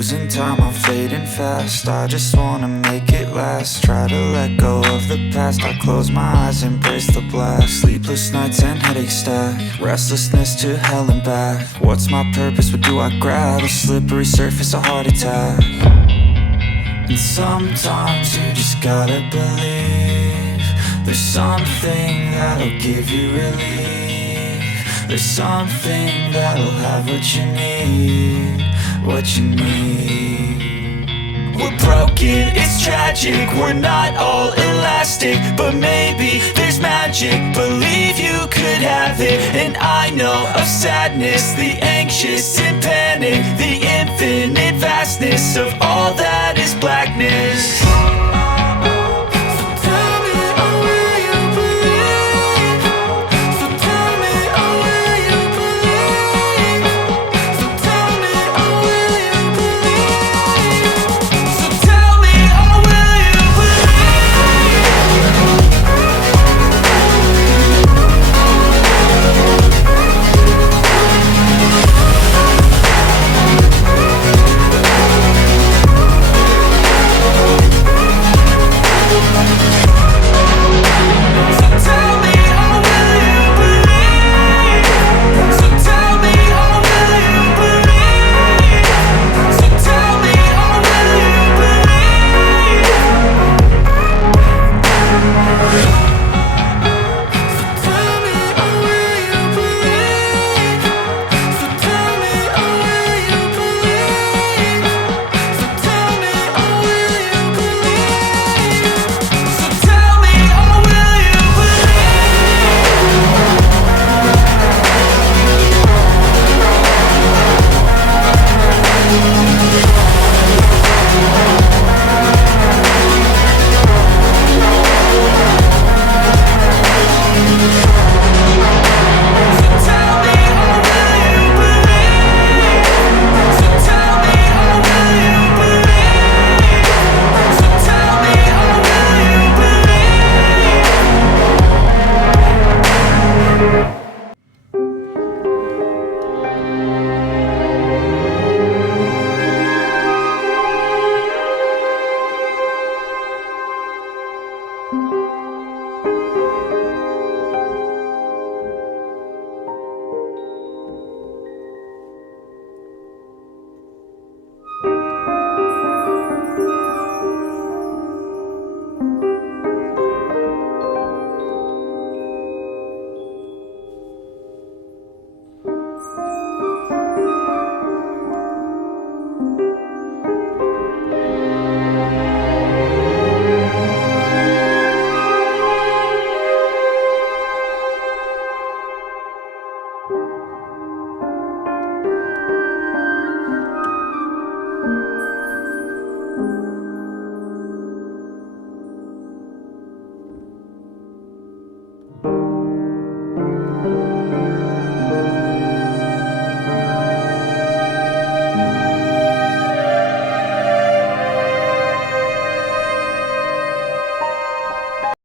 Losing time, I'm fading fast. I just wanna make it last. Try to let go of the past. I close my eyes, embrace the blast. Sleepless nights and headaches stack. Restlessness to hell and back. What's my purpose, what do I grab? A slippery surface, a heart attack. And sometimes you just gotta believe there's something that'll give you relief. There's something that'll have what you need, what you need. We're broken, it's tragic, we're not all elastic, but maybe there's magic, believe you could have it. And I know of sadness, the anxious and panic, the infinite vastness of all that is blackness.